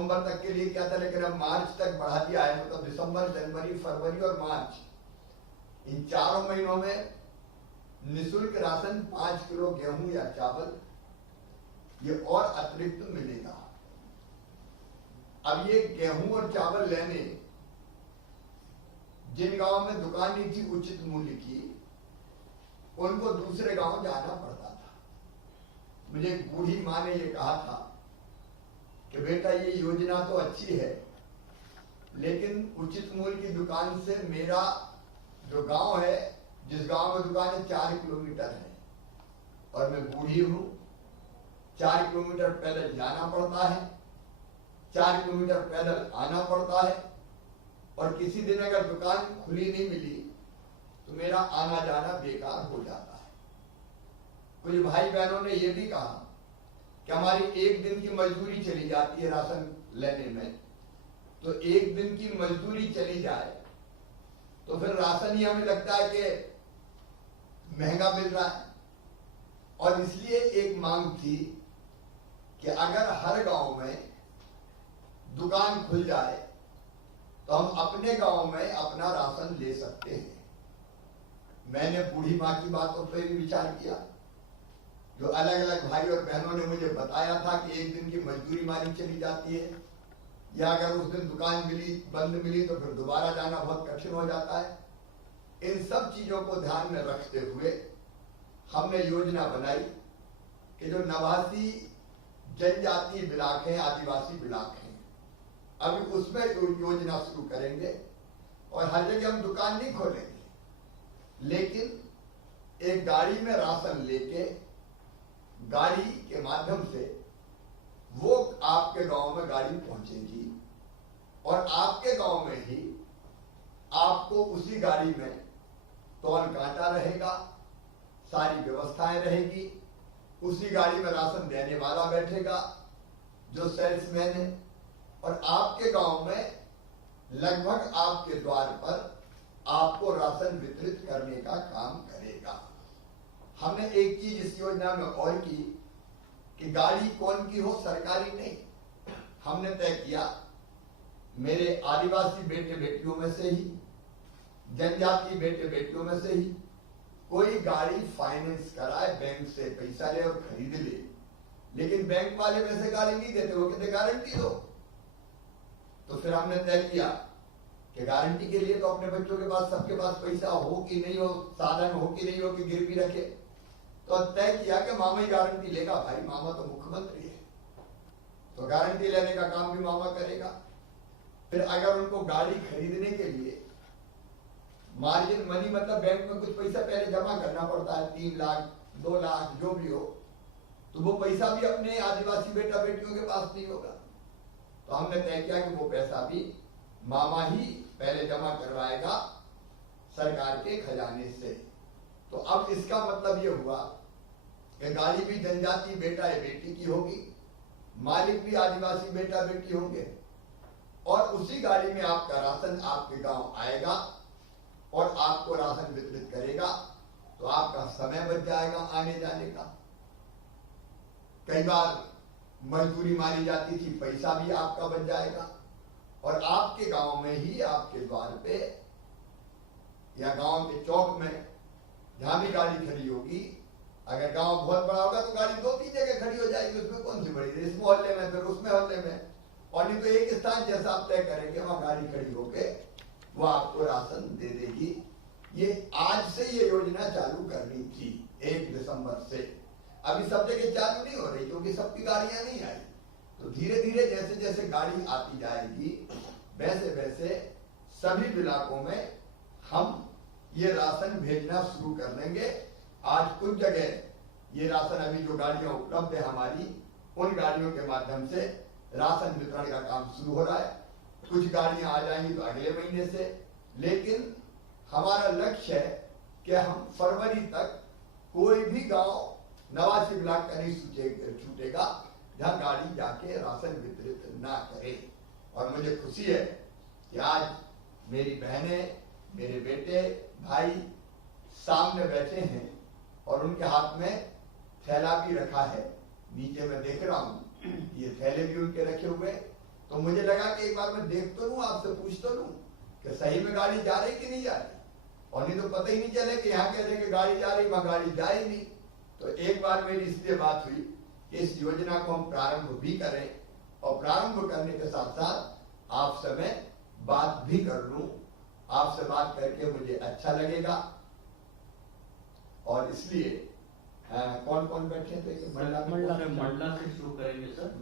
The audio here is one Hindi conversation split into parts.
दिसंबर तक के लिए क्या था, लेकिन अब मार्च तक बढ़ा दिया है। मतलब दिसंबर, जनवरी, फरवरी और मार्च, इन 4 महीनों में निःशुल्क राशन 5 किलो गेहूं या चावल ये और अतिरिक्त मिलेगा। अब ये गेहूं और चावल लेने जिन गांव में दुकान नहीं थी उचित मूल्य की, उनको दूसरे गांव जाना पड़ता था। मुझे एक बूढ़ी माँ ने ये कहा था कि बेटा ये योजना तो अच्छी है, लेकिन उचित मूल्य की दुकान से मेरा जो गांव है, जिस गांव में दुकान है 4 किलोमीटर है और मैं बूढ़ी हूं, 4 किलोमीटर पैदल जाना पड़ता है, 4 किलोमीटर पैदल आना पड़ता है, और किसी दिन अगर दुकान खुली नहीं मिली तो मेरा आना जाना बेकार हो जाता है। कुछ भाई बहनों ने यह भी कहा कि हमारी 1 दिन की मजदूरी चली जाती है राशन लेने में, तो 1 दिन की मजदूरी चली जाए तो फिर राशन ही हमें लगता है कि महंगा मिल रहा है। और इसलिए एक मांग थी कि अगर हर गांव में दुकान खुल जाए तो हम अपने गांव में अपना राशन ले सकते हैं। मैंने बूढ़ी माँ की बातों पर भी विचार किया। जो अलग अलग भाई और बहनों ने मुझे बताया था कि 1 दिन की मजदूरी मारी चली जाती है, या अगर उस दिन दुकान बंद मिली तो फिर दोबारा जाना बहुत कठिन हो जाता है। इन सब चीजों को ध्यान में रखते हुए हमने योजना बनाई कि जो नवासी जनजातीय ब्लॉक हैं, आदिवासी ब्लॉक हैं, अभी उसमें योजना शुरू करेंगे और हर जगह हम दुकान नहीं खोलेंगे, लेकिन एक गाड़ी में राशन लेके गाड़ी के माध्यम से वो आपके गांव में गाड़ी पहुंचेगी और आपके गांव में ही आपको उसी गाड़ी में तौल कांटा रहेगा, सारी व्यवस्थाएं रहेगी, उसी गाड़ी में राशन देने वाला बैठेगा जो सेल्समैन है, और आपके गांव में लगभग आपके द्वार पर आपको राशन वितरित करने का काम करेगा। हमने एक चीज इस योजना में और की कि गाड़ी कौन की हो, सरकारी नहीं। हमने तय किया मेरे आदिवासी बेटे बेटियों में से ही, जनजातीय बेटे बेटियों में से ही कोई गाड़ी फाइनेंस कराए, बैंक से पैसा ले और खरीद ले, लेकिन बैंक वाले वैसे गाड़ी नहीं देते, वो कहते गारंटी दो। तो फिर हमने तय किया कि गारंटी के लिए तो अपने बच्चों के पास, सबके पास पैसा हो कि नहीं हो, साधन हो कि नहीं हो कि गिरवी रखे। तो तय किया कि मामा ही गारंटी लेगा। भाई मामा तो मुख्यमंत्री है, तो गारंटी लेने का काम भी मामा करेगा। फिर अगर उनको गाड़ी खरीदने के लिए मार्जिन मनी, मतलब बैंक में कुछ पैसा पहले जमा करना पड़ता है, 3 लाख 2 लाख जो भी हो, तो वो पैसा भी अपने आदिवासी बेटा बेटियों के पास नहीं होगा। तो हमने तय किया कि वो पैसा भी मामा ही पहले जमा करवाएगा सरकार के खजाने से। तो अब इसका मतलब ये हुआ कि गाड़ी भी जनजाति बेटा या बेटी की होगी, मालिक भी आदिवासी बेटा बेटी होंगे, और उसी गाड़ी में आपका राशन आपके गांव आएगा और आपको राशन वितरित करेगा। तो आपका समय बच जाएगा आने जाने का। कई बार मजदूरी मारी जाती थी, पैसा भी आपका बच जाएगा, और आपके गांव में ही, आपके द्वार पे या गांव के चौक में जहां भी गाड़ी खड़ी होगी, अगर गांव बहुत बड़ा होगा तो गाड़ी 2-3 जगह खड़ी हो जाएगी, उसमें कौन सी बड़ी, इस मोहल्ले में फिर उसमें मोहल्ले में, और नहीं तो एक स्थान जैसा आप तय करेंगे वहां गाड़ी खड़ी होके वो आपको राशन दे देगी। ये आज से ये योजना चालू करनी थी 1 दिसंबर से। अभी सब जगह चालू नहीं हो रही क्योंकि सबकी गाड़ियां नहीं आई। तो धीरे धीरे जैसे जैसे गाड़ी आती जाएगी वैसे वैसे सभी इलाकों में हम ये राशन भेजना शुरू कर देंगे। आज कुछ जगह ये राशन, अभी जो गाड़ियां उपलब्ध है हमारी, उन गाड़ियों के माध्यम से राशन वितरण का काम शुरू हो रहा है। कुछ गाड़ियां आ जाएंगी तो अगले महीने से, लेकिन हमारा लक्ष्य है कि हम फरवरी तक कोई भी गांव 89 ब्लॉक का नहीं छूटेगा जहां गाड़ी जाके राशन वितरित ना करे। और मुझे खुशी है कि आज मेरी बहनें, मेरे बेटे, भाई सामने बैठे हैं और उनके हाथ में थैला भी रखा है। नीचे मैं देख रहा हूं ये थैले भी उनके रखे हुए, तो मुझे लगा कि एक बार मैं देख तो लूं, आपसे पूछ तो लूं कि सही में गाड़ी जा रही कि नहीं जा रही, और नहीं तो पता ही नहीं चले कि यहाँ कह रहे कि गाड़ी जा रही, वहां गाड़ी जाएगी। तो एक बार मेरी इसलिए बात हुई कि इस योजना को हम प्रारंभ भी करें, और प्रारंभ करने के साथ साथ आपसे मैं बात भी कर लूं। आपसे बात करके मुझे अच्छा लगेगा, और इसलिए कौन कौन बैठे थे? मंडला से शुरू करेंगे सर।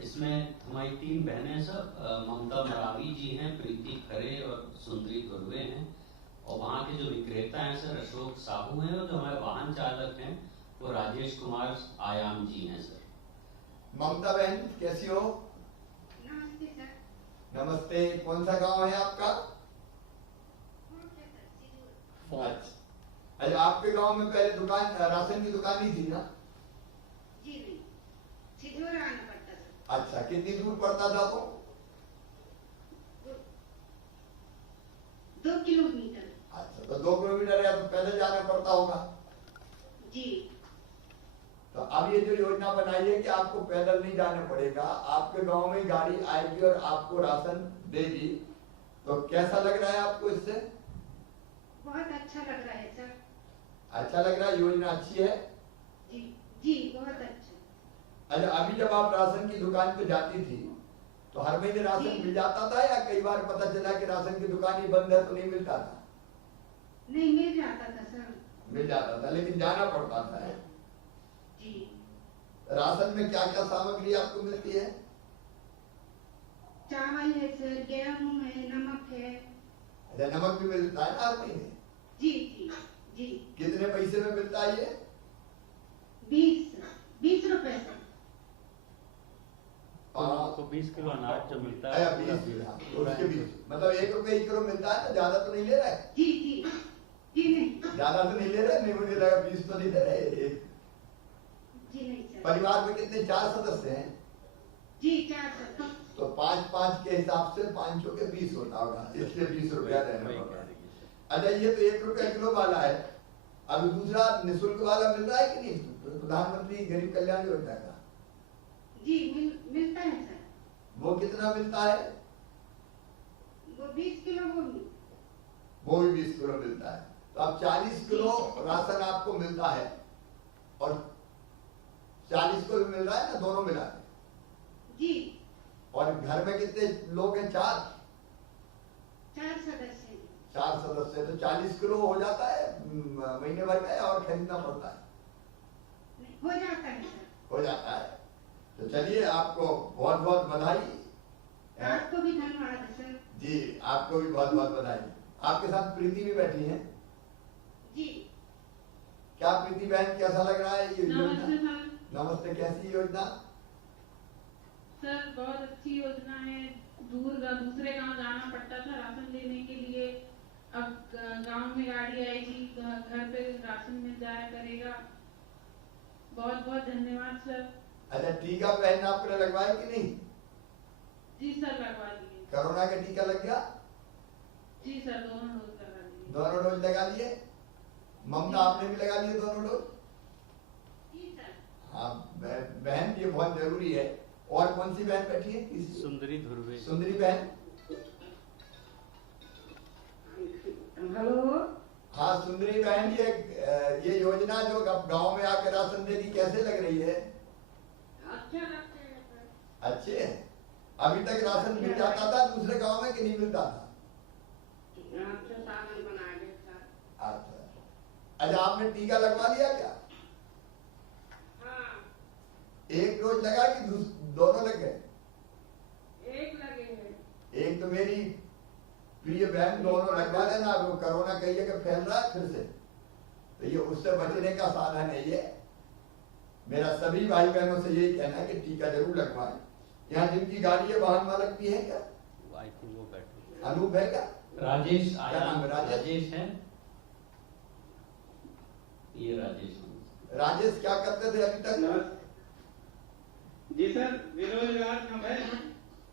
इसमें हमारी 3 बहनें हैं सर, ममता मरावी जी हैं, प्रीति खरे और सुंदरी धुर्वे हैं, और वहाँ के जो विक्रेता हैं सर अशोक साहू हैं, और जो हमारे वाहन चालक हैं वो राजेश कुमार आयाम जी हैं सर। ममता बहन कैसी हो? नमस्ते सर। नमस्ते। कौन सा गांव है आपका? अच्छा, आपके गांव में पहले दुकान, राशन की दुकान नहीं थी ना? जी नहीं, सिद्धौर आना पड़ता था। अच्छा, कितनी दूर पड़ता था वो? 2 किलोमीटर। अच्छा, तो 2 किलोमीटर या तो पैदल जाना पड़ता होगा। जी। तो अब ये जो योजना बनाई है कि आपको पैदल नहीं जाना पड़ेगा, आपके गांव में गाड़ी आएगी और आपको राशन देगी, तो कैसा लग रहा है आपको इससे? बहुत अच्छा लग रहा है सर। अच्छा लग रहा है, योजना अच्छी है। जी जी, बहुत अच्छा। अच्छा, अभी जब आप राशन की दुकान पे जाती थी तो हर महीने राशन मिल जाता था, या कई बार पता चला कि राशन की दुकान ही बंद है तो नहीं मिलता था? नहीं, मिल जाता था सर। मिल जाता था, लेकिन जाना पड़ता था। जी। राशन में क्या क्या सामग्री आपको मिलती है? चावल है सर, गेहूं है, नमक है। अच्छा, नमक भी मिलता है ना हर महीने? जी जी जी। कितने पैसे में मिलता है ये? 20 रुपए सर। तो 20 किलो अनाज जो मिलता है 20 किलो, उसके 20 मतलब 1 रुपए किलो मिलता है ना? ज्यादा तो नहीं ले रहा है? जी जी जी। नहीं, ज्यादा तो नहीं ले रहे? नहीं, मुझे लगा 20 तो नहीं दे रहे। जी नहीं सर। परिवार में कितने? 4 सदस्य हैं? जी 4 सर। तो 5-5 के हिसाब से 5 के 20 होता होगा, इसलिए 20 रुपया देना होगा। अच्छा, ये तो 1 रुपया किलो वाला है। अभी दूसरा निःशुल्क वाला मिल रहा है कि नहीं, प्रधानमंत्री गरीब कल्याण योजना का? जी मिलता है सर। वो कितना मिलता है? वो 20 किलो वो भी 20 किलो मिलता है। तो अब 40 किलो राशन आपको मिलता है, और 40 किलो मिल रहा है ना, दोनों मिला के? जी। और घर में कितने लोग हैं? 4 सदस्य। 4 सदस्य, तो 40 किलो हो जाता है महीने भर का, और खरीदना पड़ता है? हो जाता है सर। हो जाता है। तो चलिए, आपको बहुत बहुत बधाई। आपको भी धन्यवाद सर। जी, आपको भी बहुत बहुत बधाई। आपके साथ प्रीति भी बैठी हैं। जी। क्या प्रीति बहन, कैसा लग रहा है ये योजना? नमस्ते सर। नमस्ते। कैसी योजना? सर बहुत अच्छी योजना है। दूसरे गांव जाना पड़ता था राशन लेने के लिए, अब गांव में गाड़ी आएगी, घर पे राशन मिल जाया करेगा। बहुत बहुत धन्यवाद सर। अच्छा, टीका बहन आपने लगवाया कि नहीं? जी सर, लगवा दिए। कोरोना का टीका लग गया? जी सर, दोनों डोज लगा दिए। दोनों डोज लगा लिए? ममता, आपने भी लगा लिए दोनों डोज? जी सर। हाँ बहन, ये बहुत जरूरी है। और कौन सी बहन बैठी है? तीसरी? सुंदरी धुर्वे। सुंदरी बहन। हेलो। हाँ सुंदरी बहन, ये योजना जो गांव में आकर राशन देगी, कैसे लग रही है? अच्छा लगता है सर। अच्छे है। अभी तक राशन मिल जाता था दूसरे गांव में कि नहीं मिलता था? अच्छा, सामान बना दे सर। अच्छा, आपने टीका लगवा लिया क्या? हाँ। 1 डोज लगा कि दोनों लग गए? 1 लगे हैं। एक तो मेरी प्रिय बहन दोनों लगवा लेना। वो कोरोना कई जगह फैल रहा है फिर से, तो ये उससे बचने का साधन है। ये मेरा सभी भाई बहनों से यही कहना है कि टीका जरूर लगवाएं। यहाँ जिनकी गाड़ी है, वाहन मालक भी है क्या? वो बैठे। अनूप है क्या? राजेश क्या नाम है? राजेश है। ये राजेश। राजेश क्या करते थे अभी तक? जी सर, बेरोजगार हम है।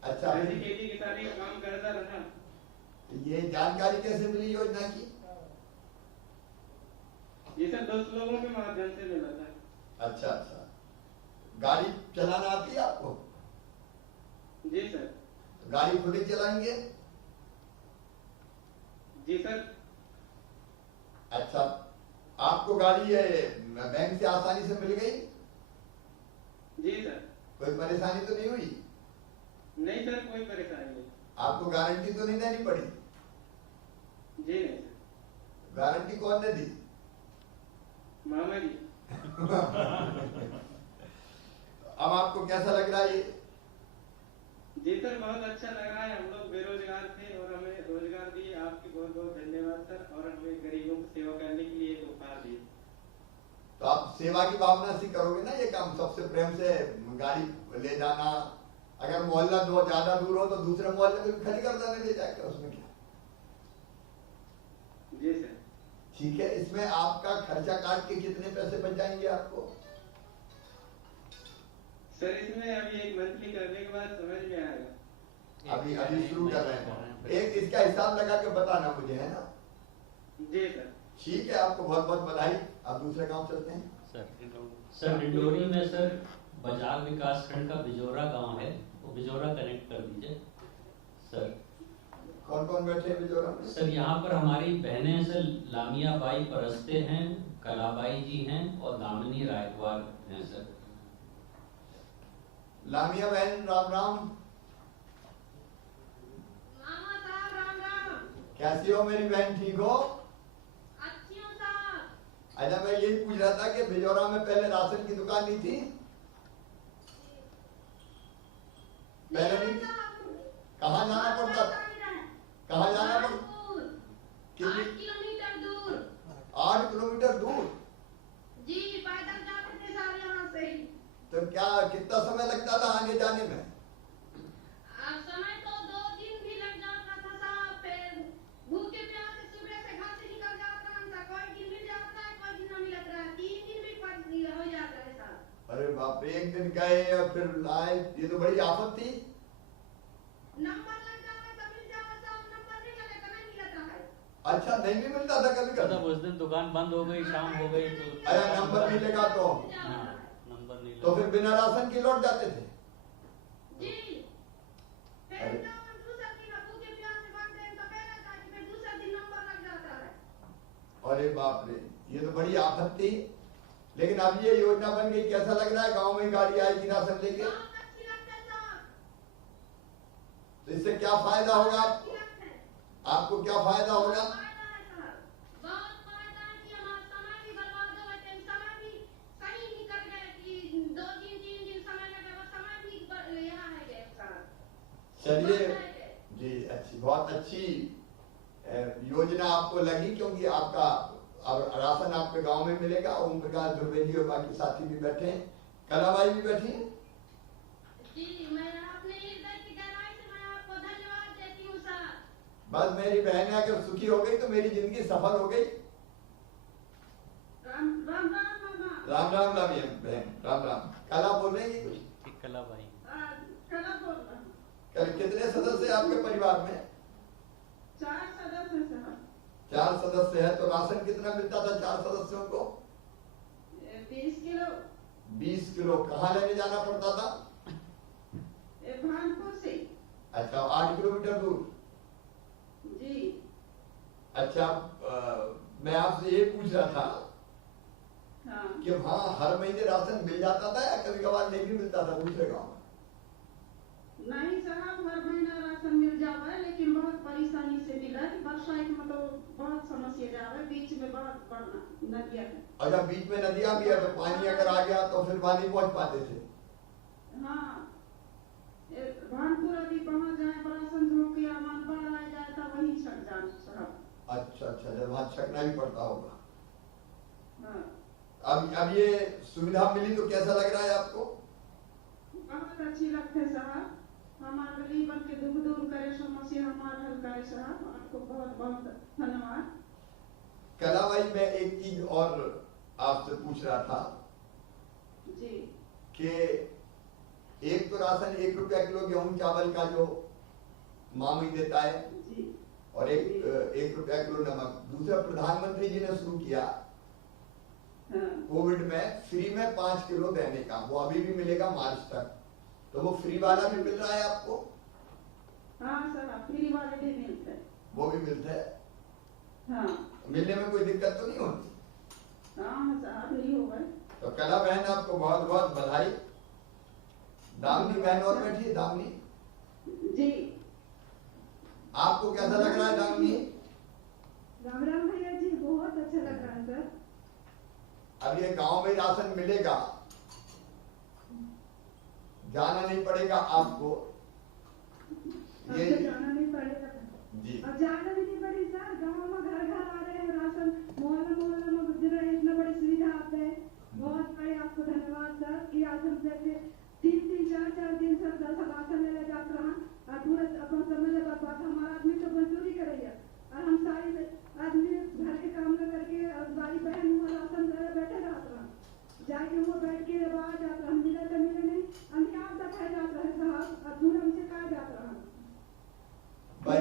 अच्छा, खेती किसानी का काम करता रहा। ये जानकारी कैसे मिली योजना की? ये सर 10 लोगों के माध्यम से मिला था। अच्छा, गाड़ी चलाना आती है आपको? जी सर। गाड़ी खुद ही चलाएंगे? जी सर। अच्छा, आपको गाड़ी ये बैंक से आसानी से मिल गई? जी सर। कोई परेशानी तो नहीं हुई? नहीं सर, कोई परेशानी नहीं। आपको गारंटी तो नहीं देनी पड़ी? जी नहीं सर। गारंटी कौन ने दी? मामा जी। अब आपको कैसा लग रहा है ये? जी सर, बहुत अच्छा लग रहा है। हम लोग बेरोजगार थे और हमें रोजगार दिए। आपकी बहुत बहुत धन्यवाद सर। और हमें गरीबों की सेवा करने के लिए एक उपहार दिए। तो आप सेवा की भावना से करोगे ना ये काम, सबसे प्रेम से गाड़ी ले जाना। अगर मोहल्ला दो ज्यादा दूर हो तो दूसरे मोहल्ले में भी खड़ी कर देने ले जाकर, उसमें क्या? जी सर। ठीक है, इसमें आपका खर्चा काट के कितने पैसे बच जाएंगे आपको? सर इसमें अभी एक मंथली करने के बाद समझ में आएगा। अभी शुरू कर रहे हैं। एक इसका हिसाब लगा के बताना मुझे, है ना? जी सर। ठीक है, आपको बहुत बहुत बधाई। आप दूसरे गांव चलते हैं। सर डिंडोरी में सर बाजार विकास खंड का बिजोरा गांव है, वो बिजोरा कनेक्ट कर दीजिए सर। कौन कौन बैठे हैं मिजोरम में? सर यहाँ पर हमारी बहनें सर लामिया बाई परस्ते हैं, कलाबाई जी हैं और दामिनी रायकवार हैं सर। लामिया बहन राम राम। मामा साहब राम राम। कैसी हो मेरी बहन, ठीक हो? अच्छी हूँ साहब। अच्छा, मैं यही पूछ रहा था कि बिजोरा में पहले राशन की दुकान नहीं थी? पहले नहीं थी? कहाँ जाना पड़ता था? कहाँ जाना पड़ता? कितनी? 8 किलोमीटर दूर। 8 किलोमीटर दूर? जी पैदल जाते थे सारे यहाँ से। तो क्या कितना समय लगता था आगे जाने में? समय तो 2 दिन भी लग जाता था साहब। फिर भूखे प्यासे सुबह से घर से निकल जाता था। कोई दिन मिल जाता है, कोई दिन नहीं मिलता है। 3 दिन भी हो जाता है साहब। अरे बाप रे, एक दिन गए और फिर आए, ये तो बड़ी आफत थी। नंबर लग जाता तो मिल जाता साहब, नंबर नहीं लगे तो नहीं मिलता है। अच्छा, नहीं भी मिलता था कभी कभी? मतलब उस दिन दुकान बंद हो गई, शाम हो गई तो अरे नंबर नहीं लगा तो? हाँ, नंबर नहीं तो लगा। फिर बिना राशन के लौट जाते थे? जी। फिर अरे। दूसरे दिन भूखे प्यासे बनते हैं तो पहले जाके फिर दूसरे दिन नंबर लग जाता है। अरे बाप रे, ये तो बड़ी आफत थी। लेकिन अब ये योजना बन गई, कैसा लग रहा है? गांव में गाड़ी आएगी राशन लेके, बहुत अच्छी लगती है साहब। तो इससे क्या फायदा होगा? अच्छी लगती है। आपको क्या फायदा होगा? फायदा है साहब, बहुत फायदा है कि हमारा समय भी बर्बाद हो गए, समय भी सही निकल गए कि 2 दिन 3 दिन समय लगे, वो समय भी यहाँ है गए साहब। चलिए जी, अच्छी, बहुत अच्छी योजना आपको लगी, क्योंकि आपका अब राशन आपके गांव में मिलेगा। ओम प्रकाश द्विवेदी और बाकी साथी भी बैठे हैं, कलाबाई भी बैठी है। जी, मैं अपने हृदय की गहराई से मैं आपको धन्यवाद देती हूँ साहब। बस मेरी बहन अगर सुखी हो गई तो मेरी जिंदगी सफल हो गई। राम राम राम मामा। राम राम लामिया बहन, राम राम। कला बोल रही है कुछ? कलाबाई कला बोल रहा हूँ। कल कितने सदस्य आपके परिवार में? 4 सदस्य साहब। 4 सदस्य है, तो राशन कितना मिलता था 4 सदस्यों को? 20 किलो। 20 किलो। कहाँ लेने जाना पड़ता था? भानपुर से। अच्छा, 8 किलोमीटर दूर। जी। अच्छा, मैं आपसे ये पूछ रहा था हाँ। कि वहाँ हर महीने राशन मिल जाता था या कभी कभार नहीं भी मिलता था दूसरे गाँव में? नहीं साहब, हर महीना राशन मिल जावा है, लेकिन बहुत परेशानी से मिला है। बरसात में तो बहुत समस्या जावा है, बीच में बहुत बड़ा नदिया है। अच्छा, बीच में नदियाँ भी है, तो पानी अगर आ गया तो फिर पानी पहुँच पाते थे? हाँ, भानपुर अभी पहुँच जाए, राशन धो के अमान बाढ़ आ जाए तो वहीं छक जाए साहब। अच्छा अच्छा, जब वहाँ छकना ही पड़ता होगा। हाँ। अब ये सुविधा मिली तो कैसा लग रहा है आपको? बहुत अच्छी लगते है साहब। हमारे गरीबन के दुख दूर करे, समस्या हमारा हल करे साहब। आपको बहुत बहुत धन्यवाद। कलाबाई, मैं एक चीज और आपसे पूछ रहा था जी। कि एक तो राशन 1 रुपया किलो गेहूं चावल का जो मामी देता है, जी। और 1 रुपया किलो नमक। दूसरा, प्रधानमंत्री जी ने शुरू किया हाँ। कोविड में फ्री में 5 किलो देने का, वो अभी भी मिलेगा मार्च तक। तो वो फ्री वाला भी मिल रहा है आपको? फ्री वाले भी मिलते हैं। वो भी मिलते हैं? हाँ मिलने में कोई दिक्कत तो नहीं होती? हाँ साहब नहीं होगा। तो कला बहन आपको बहुत बहुत बधाई। दामिनी बहन और बैठिए। दामिनी जी आपको कैसा लग रहा है? दामिनी राम राम भैया जी, बहुत अच्छा लग रहा है सर। अब ये गांव में राशन मिलेगा, जाना नहीं पड़ेगा आपको। अब ये तो जाना नहीं पड़ेगा जी अब जाना भी नहीं पड़ी सर। गाँव में घर घर आ रहे हैं राशन, मोहल्ला मोहल्ला में गुजर रहे हैं, इतना बड़ी सुविधा आते हैं। बहुत बड़े आपको धन्यवाद सर कि आज हम जैसे 3-3 4-4 दिन सब राशन ले जाते रहा और पूरा अपन समय ले बर्बाद। हमारा आदमी तो मजदूरी करेगा और हम सारी आदमी घर के काम न करके और बारी बहन हुआ राशन ले बैठे रहते रहा, जाके वो बैठ के बाहर जाता हम मिले तो मिले नहीं, हम आप दफा जाता है साहब और दूर हमसे कहा जाता रहा।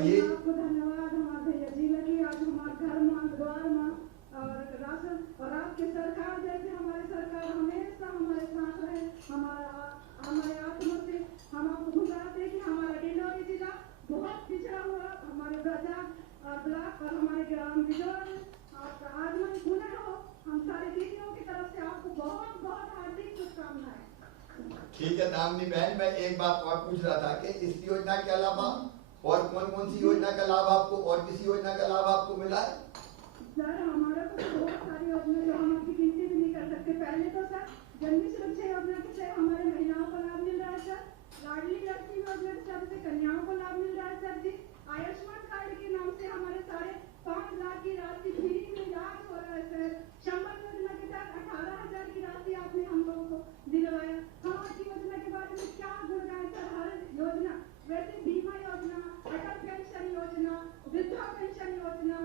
ये आपको धन्यवाद हमारे भैया जी लगी आज हमारे घर में द्वार में और राशन और आपके सरकार जैसे हमारे सरकार हमेशा हमारे साथ रहे। हमारे आत्मा से हम आपको गुजारते हैं कि हमारा डिंडौरी जिला बहुत पिछड़ा हुआ, हमारे बाजार और ब्लॉक और हमारे ग्राम बिजोर आपका आगमन पुनः हो। हम सारे दीदियों की तरफ से आपको बहुत बहुत हार्दिक शुभकामनाएं। ठीक है दामिनी बहन, मैं एक बात और पूछ रहा था कि इस योजना के अलावा और कौन कौन सी योजना का लाभ आपको और किसी योजना का लाभ आपको मिला है? सर हमारा तो बहुत सारी योजना जो हम आपकी गिनती भी नहीं कर सकते। पहले तो सर जननी सुरक्षा योजना से हमारे महिलाओं को लाभ मिल रहा है सर, लाडली लक्ष्मी योजना के तरफ से कन्याओं को लाभ मिल रहा है सर जी। आयुष्मान कार्ड के नाम से हमारे सारे 5 लाख की राशि फ्री में इलाज हो रहा है सर। संबल योजना के तहत 18,000 की राशि आपने हम लोगों को दिलवाया। हम आपकी योजना के बारे में क्या गुणगान सर, हर योजना वैसे बीमा योजना, अटल पेंशन योजना, वृद्धा पेंशन योजना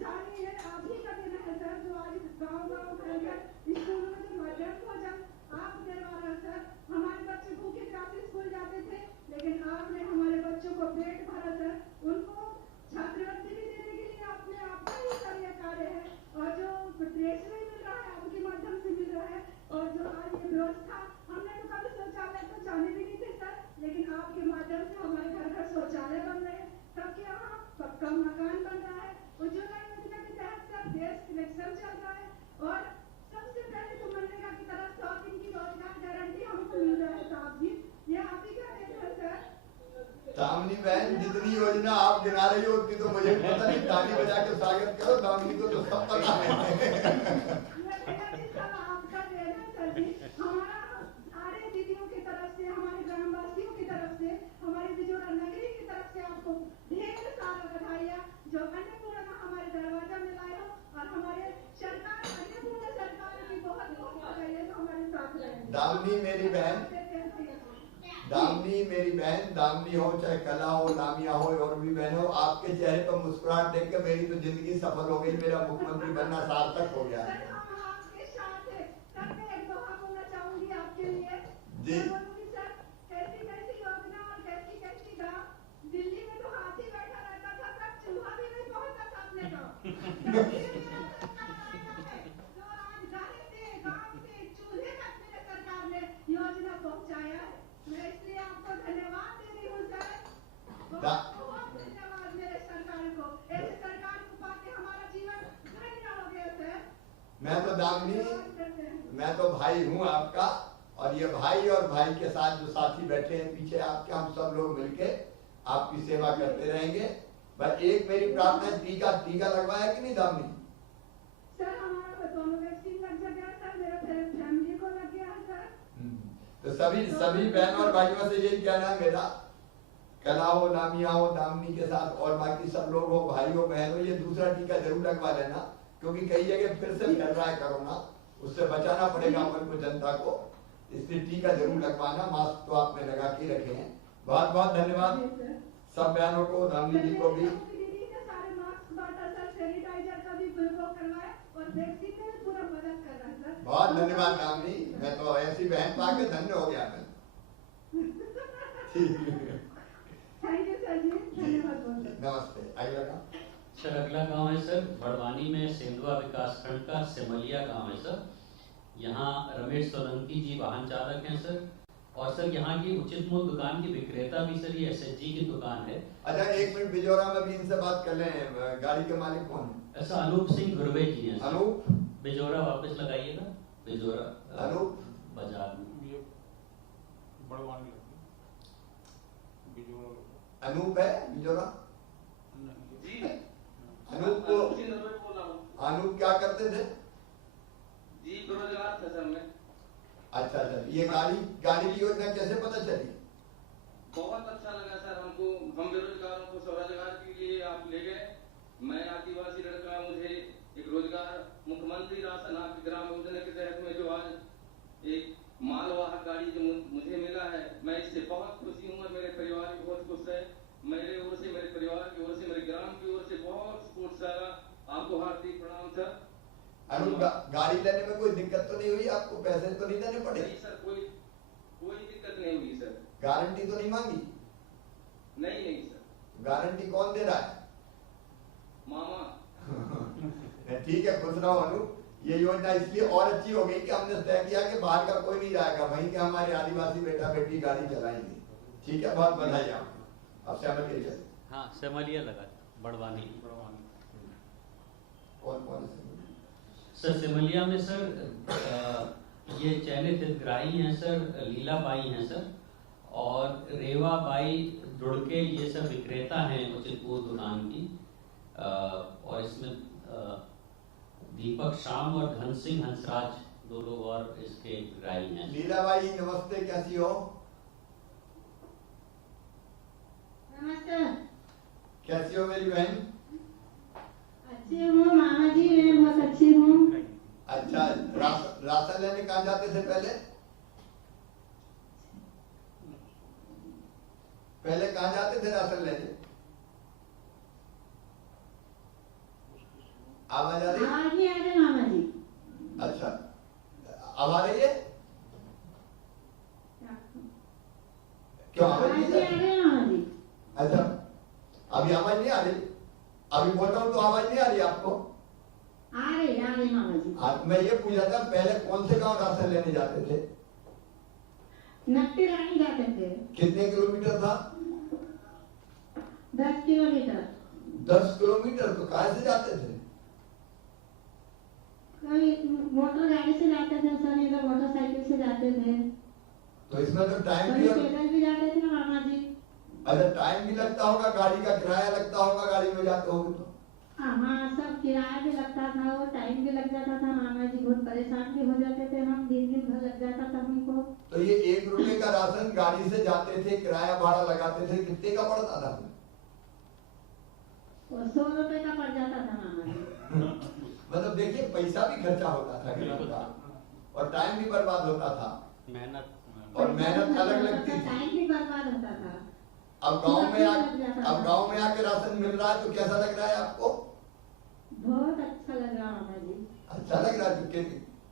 सारी है आप ही का देना है सर। जो आज गाँव घर घर स्कूलों में जो मध्याह्न भोजन आप दिलवा रहे हैं सर। हमारे बच्चे भूखे प्यासे स्कूल जाते थे लेकिन आपने हमारे बच्चों को पेट भरा सर, उनको छात्रवृत्ति भी देने के लिए आपने आपका ही सर ये कार्य है। और जो ड्रेस भी मिल रहा है आपके माध्यम से मिल रहा है और जो आज ये व्यवस्था हमने तो कभी शौचालय तो चाहने भी नहीं थे सर, लेकिन आपके माध्यम से हमारे घर घर शौचालय बन रहे हैं, सबके यहाँ पक्का मकान बन रहा है। उज्ज्वला योजना के तहत सर गैस कनेक्शन चल रहा है और सबसे पहले तो मनरेगा की तरफ 100 दिन की रोजगार गारंटी हमको मिल रहा है साहब जी, ये आप ही का देन है सर। दामिनी बहन जितनी योजना आप गिना रही हो उतनी तो मुझे पता नहीं, ताली बजा के स्वागत करो, दामिनी को तो सब पता है। आपका देन है सर जी। हमारा सारे दीदियों की तरफ से, हमारे ग्रामवासियों की तरफ से, हमारे बिजोरा नगरी की तरफ से आपको ढेर सारा बधाइयाँ जो अन्नपूर्णा हमारे दरवाजा में लाए हो और हमारे सरकार अन्नपूर्णा सरकार की बहुत बहुत बधाइयाँ जो हमारे साथ रहे। दामिनी मेरी बहन, दामिनी मेरी बहन, दामिनी हो चाहे कला हो, लामिया हो और भी बहन हो, आपके चेहरे पर मुस्कुराहट देख के मेरी तो जिंदगी सफल हो गई, मेरा मुख्यमंत्री बनना सार्थक हो गया। सर हम आपके साथ हैं। सर मैं एक दोहा बोलना चाहूंगी आपके लिए जी। मैं बोलूंगी सर, कैसी कैसी योजना और कैसी कैसी गाँव, दिल्ली में तो हाथी बैठा रहता था सर, चूहा भी नहीं पहुंचा था अपने गाँव। जो आज गाने से गाँव से चूल्हे तक मेरे सरकार ने योजना पहुंचाया है, मैं इसलिए आपको धन्यवाद दे रही हूँ सर। बहुत बहुत धन्यवाद मेरे सरकार को, ऐसे सरकार को पाके हमारा जीवन धन्य हो गया सर। मैं तो दामिनी, मैं तो भाई हूँ आपका और ये भाई और भाई के साथ जो साथी बैठे हैं पीछे आपके, हम सब लोग मिलके आपकी सेवा करते रहेंगे। बस एक मेरी प्रार्थना, टीका लगवाया कि नहीं दामिनी? सर हमारा दोनों वैक्सीन लग गया सर, मेरा फैमिली को लग गया है सर। तो सभी बहन और भाइयों से यही कहना है मेरा, कला हो, लामिया हो, दामिनी के साथ और बाकी सब लोग हो, भाई हो, बहन हो, ये दूसरा टीका जरूर लगवा लेना, क्योंकि कई जगह फिर से फैल रहा है कोरोना, उससे बचाना पड़ेगा अपन को, जनता को, इसलिए टीका जरूर लगवाना। मास्क तो आपने लगा के रखे हैं। बहुत बहुत धन्यवाद सब बहनों को, दामिनी जी को भी। दीदी ने सारे मास्क बांटा सर, सैनिटाइजर का भी प्रयोग करवाया और वैक्सीन में पूरा मदद कर रहा है सर। बहुत धन्यवाद दामिनी, मैं तो ऐसी बहन पाके धन्य हो गया मैं। थैंक यू सर जी, धन्यवाद। नमस्ते। अगला गाँव सर, अगला गांव है सर बड़वानी में सेंधवा विकासखंड का सिमलिया गांव है सर। यहाँ रमेश सोलंकी जी वाहन चालक हैं सर और सर यहाँ की उचित मूल्य दुकान की विक्रेता भी सर ये एसएचजी की दुकान है। अच्छा, एक मिनट, बिजोरा में भी इनसे बात कर लें। गाड़ी के मालिक कौन है? ऐसा अनूप सिंह गुरवे जी हैं। अनूप, बिजोरा वापस लगाइएगा, बिजोरा अनूप बाजार में। अनूप है बिजोरा? जी अनूप को, अनूप क्या करते थे? जी बेरोजगार था सर मैं। अच्छा अच्छा, ये गाड़ी की योजना कैसे पता चली? बहुत अच्छा लगा सर हमको, हम बेरोजगारों को स्वरोजगार के लिए आप ले गए। मैं आदिवासी लड़का, मुझे एक रोजगार मुख्यमंत्री राशन आपकी ग्राम योजना के तहत में जो आज एक मालवाहक गाड़ी जो मुझे मिला है, मैं इससे बहुत खुशी हूँ और मेरे परिवार भी बहुत खुश है। मेरे ओर से, मेरे परिवार की ओर से, मेरे ग्राम की ओर से बहुत सपोर्ट सर। आपको हार्दिक प्रणाम सर। अनूप, गाड़ी लेने में कोई दिक्कत तो नहीं हुई आपको? पैसे तो नहीं देने पड़े? नहीं सर, कोई दिक्कत नहीं हुई सर। गारंटी तो नहीं मांगी? नहीं सर। गारंटी कौन दे रहा है? मामा। ठीक है, खुश रहो अनूप। ये योजना इसलिए और अच्छी हो गई कि हमने तय किया कि बाहर का कोई नहीं जाएगा, वहीं के हमारे आदिवासी बेटा बेटी गाड़ी चलाएंगे। ठीक है, बहुत बधाई आपको। अब सेमलिया चले। हाँ, सेमलिया लगा, बड़वानी। कौन कौन सर सेमलिया में सर ये चयनित हितग्राही हैं सर, लीला बाई हैं सर, और रेवा बाई दुड़के, ये सब विक्रेता हैं उचित मूल्य दुकान की। और इसमें दीपक शाम और धन सिंह हंसराज, दो लोग और इसके हितग्राही हैं। लीला बाई नमस्ते, कैसी हो? नमस्ते। कैसी हो मेरी बहन? अच्छी हूँ मामा जी, मैं बहुत अच्छी हूँ। अच्छा, राशन लेने कहाँ जाते थे पहले? पहले कहाँ जाते थे राशन लेने? आवाज आ रही? आवाज नहीं आ रही मामा जी। अच्छा, अब आ रही है? क्यों आवाज नहीं आ रही? मामा जी। अच्छा, अभी आवाज नहीं आ रही? अभी बोल रहा हूँ तो आवाज नहीं आ रही आपको? आ रही मामा जी। मैं ये पूछ रहा था, पहले कौन से गांव राशन लेने जाते थे? नक्टी रानी जाते थे। कितने किलोमीटर था? 10 किलोमीटर। 10 किलोमीटर? तो कहाँ से जाते थे? कभी मोटर गाड़ी से जाते थे सर, नहीं तो मोटरसाइकिल से जाते थे। तो इसमें तो टाइम कभी भी, पैदल भी जाते थे मामा जी। अच्छा टाइम भी लगता होगा, गाड़ी का किराया लगता होगा, गाड़ी में जाते होगे तो? हाँ, सब किराया भी लगता था और टाइम भी लग जाता था मामा जी, बहुत परेशान भी हो जाते थे हम, दिन भर लग जाता था हमको। तो ये 1 रुपए का राशन गाड़ी से जाते थे, किराया भाड़ा लगाते थे, कितने का पड़ता था? और 100 रुपए का पड़ जाता था मामा जी। मतलब देखिए, पैसा भी खर्चा होता था का, और टाइम भी बर्बाद होता था, और मेहनत अलग लगती थी। टाइम भी बर्बाद होता था। अब गांव में आके राशन मिल रहा है तो कैसा लग रहा है आपको? बहुत अच्छा लग रहा मामा जी। अच्छा लग रहा है।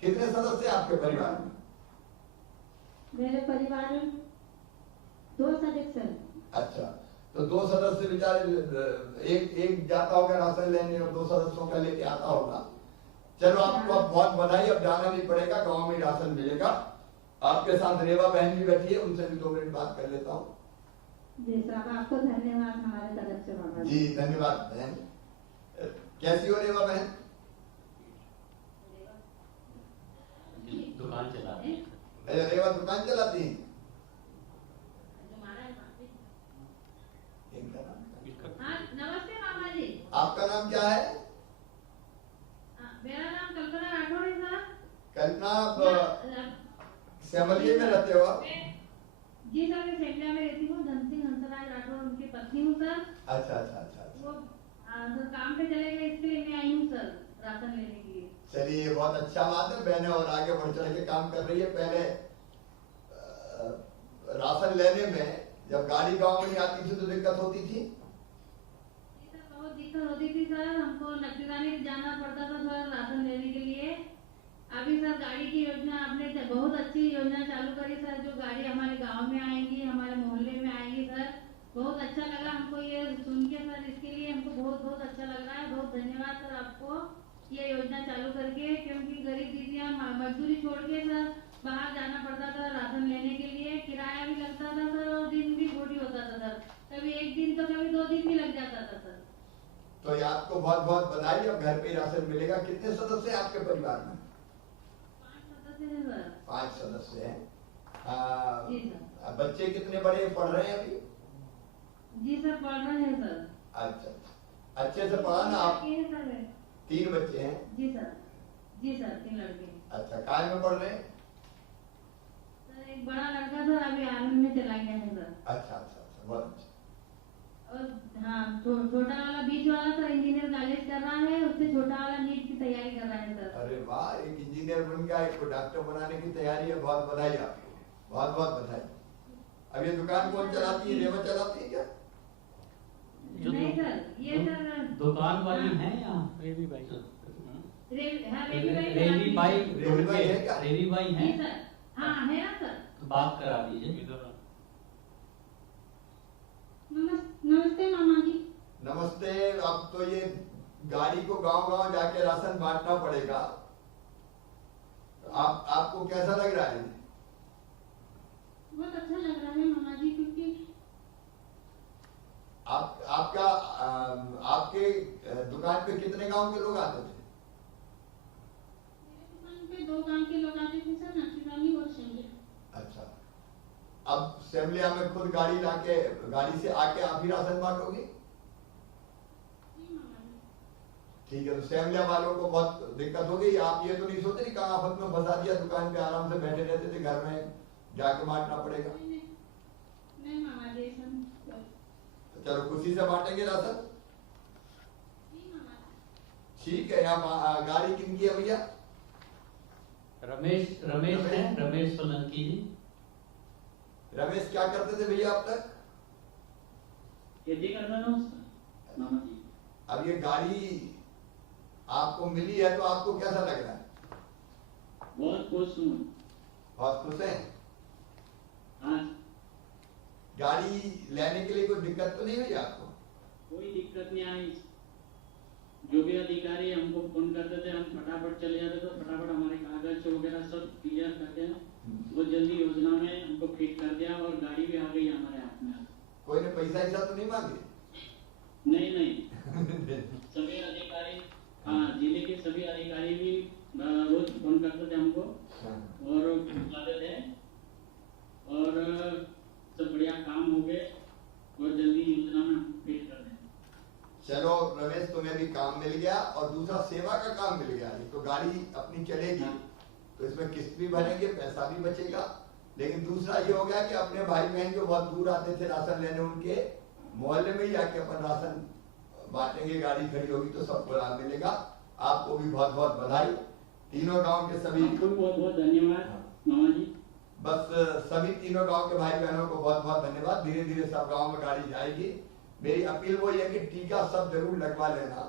कितने सदस्य आपके परिवार में? मेरे परिवार में 2 सदस्य। अच्छा, तो 2 सदस्य बेचारे, एक जाता होगा राशन लेने और 2 सदस्यों का लेके आता होगा। चलो, आपको अब बहुत बधाई, अब जाना नहीं पड़ेगा, गांव में राशन मिलेगा। आपके साथ रेवा बहन भी बैठी है, उनसे भी 2 मिनट बात कर लेता हूँ। जी साहब, आपको धन्यवाद हमारे तरफ से मामा जी धन्यवाद बहन। कैसी हो रेवा बहन? दुकान चलाते हैं। अच्छा, रेवा दुकान चलाती हैं? हाँ, नमस्ते मामा जी। आपका नाम क्या है? मेरा नाम कल्पना राठौड़ है सर। कल्पना, सेमलिया में रहते हो आप? जी सर, मैं सेमलिया में रहती हूँ। धन सिंह हंसराज राठौड़ उनकी पत्नी हूँ सर। अच्छा अच्छा अच्छा अच्छा। वो सर काम पे चले गए, इसके लिए मैं आई हूँ सर राशन लेने के लिए। चलिए, बहुत अच्छा बात है, बहनें और आगे बढ़ चढ़ के काम कर रही है। पहले राशन लेने में जब गाड़ी गांव में नहीं आती थी तो दिक्कत होती थी? जी सर, बहुत दिक्कत होती थी सर, हमको नकदीदानी जाना पड़ता था सर राशन लेने के लिए। अभी सर गाड़ी की योजना आपने बहुत अच्छी योजना चालू करी सर, जो गाड़ी हमारे गांव में आएंगी, हमारे मोहल्ले में आएंगी सर। बहुत अच्छा लगा हमको ये सुन के सर, इसके लिए हमको बहुत बहुत अच्छा लग रहा है। बहुत धन्यवाद सर आपको ये योजना चालू करके, क्योंकि गरीब दीदियां मजदूरी छोड़ के सर बाहर जाना पड़ता था राशन लेने के लिए, किराया भी लगता था सर और दिन भी थोड़ी होता था सर, कभी एक दिन तो कभी 2 दिन भी लग जाता था सर। तो ये आपको बहुत बहुत बधाई, अब घर पे राशन मिलेगा। कितने सदस्य हैं आपके परिवार में? 5 सदस्य हैं सर। 5 सदस्य हैं। जी सर। बच्चे कितने बड़े पढ़ रहे हैं अभी? जी सर पढ़ रहे हैं सर। अच्छा, अच्छे से पढ़ा ना आप? 3 बच्चे हैं? जी सर। जी सर 3 लड़के। अच्छा, काय में पढ़ रहे हैं? सर एक बड़ा लड़का सर अभी आर्मी में चला गया है सर। अच्छा, बहुत अच्छा। और हाँ छोटा वाला बीच वाला सर इंजीनियर कॉलेज कर रहा है, उससे छोटा वाला नीट की तैयारी कर रहा है सर। अरे वाह, एक इंजीनियर बन गया, एक को डॉक्टर बनाने की तैयारी है। बहुत बधाई आपको, बहुत बहुत बधाई। अब ये दुकान कौन चलाती है? रेवा चलाती है क्या? नहीं सर, ये सर दुकान वाली है यहाँ रेवी भाई रेवी भाई है क्या? रेवी भाई जी है सर। हाँ है ना सर। तो बात करा दीजिए। नमस्ते मामा जी। नमस्ते। अब तो ये गाड़ी को गांव-गांव जाके राशन बांटना पड़ेगा। आपको कैसा लग रहा है? बहुत अच्छा लग रहा है मामा जी, क्योंकि आपके दुकान पे कितने गांव के लोग आते थे? मेरे दुकान पे 2 गांव के लोग आते थे सर, नसीबानी और शेंडिया। अच्छा, अब सेमलिया में खुद गाड़ी लाके गाड़ी से आके आप ही राशन बांटोगे? जी मामा जी। ठीक है, तो सेमलिया वालों को बहुत दिक्कत होगी। आप ये तो नहीं सोचते कहाँ आफत में फंसा दिया, दुकान पे आराम से बैठे रहते थे, घर में जाके बांटना पड़ेगा? नहीं मामा जी सर। तो चलो खुशी से बांटेंगे राशन। जी मामा जी। ठीक है। यहाँ गाड़ी किनकी है भैया? रमेश है, रमेश सोलंकी जी। रमेश क्या करते थे भैया अब तक? खेती करना ना उसका मामा जी। अब ये गाड़ी आपको मिली है तो आपको कैसा लग रहा है? बहुत खुश हूँ। बहुत खुश हैं? हाँ, गाड़ी लेने के लिए कोई दिक्कत तो नहीं हुई आपको? कोई दिक्कत नहीं आई। जो भी अधिकारी हमको फोन करते थे, हम फटाफट चले जाते थे, फटाफट हमारे कागज वगैरह सब क्लियर करते हैं, वो जल्दी योजना में हमको फिट कर दिया और गाड़ी भी आ गई हमारे हाथ में। कोई ने पैसा तो नहीं मांगे? नहीं सभी अधिकारी, हाँ जिले के सभी अधिकारी भी रोज फोन करते थे हमको और बुलाते थे और सब बढ़िया काम हो गए और जल्दी योजना में फिट कर दें। चलो रमेश, तुम्हें भी काम मिल गया और दूसरा सेवा का काम मिल गया। तो गाड़ी अपनी चलेगी तो इसमें किस्त भी भरेंगे, पैसा भी बचेगा। लेकिन दूसरा ये हो गया कि अपने भाई बहन जो बहुत दूर आते थे राशन लेने, उनके मोहल्ले में ही आके अपन राशन बांटेंगे। गाड़ी खड़ी होगी तो सबको लाभ मिलेगा। आपको भी बहुत बहुत बधाई। तीनों गांव के सभी, आपको बहुत बहुत धन्यवाद मामा जी। बस सभी तीनों गांव के भाई बहनों को बहुत बहुत धन्यवाद। धीरे धीरे सब गांव में गाड़ी जाएगी। मेरी अपील वो है कि टीका सब जरूर लगवा लेना।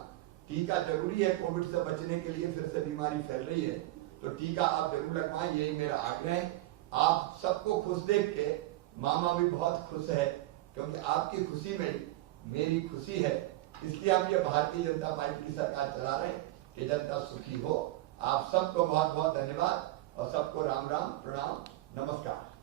टीका जरूरी है, कोविड से बचने के लिए फिर से बीमारी फैल रही है, तो टीका आप जरूर लगवाएं, यही मेरा आग्रह है। आप सबको खुश देख के मामा भी बहुत खुश है, क्योंकि आपकी खुशी में मेरी खुशी है। इसलिए हम ये भारतीय जनता पार्टी की सरकार चला रहे हैं कि जनता सुखी हो। आप सबको बहुत बहुत धन्यवाद और सबको राम राम, प्रणाम, नमस्कार।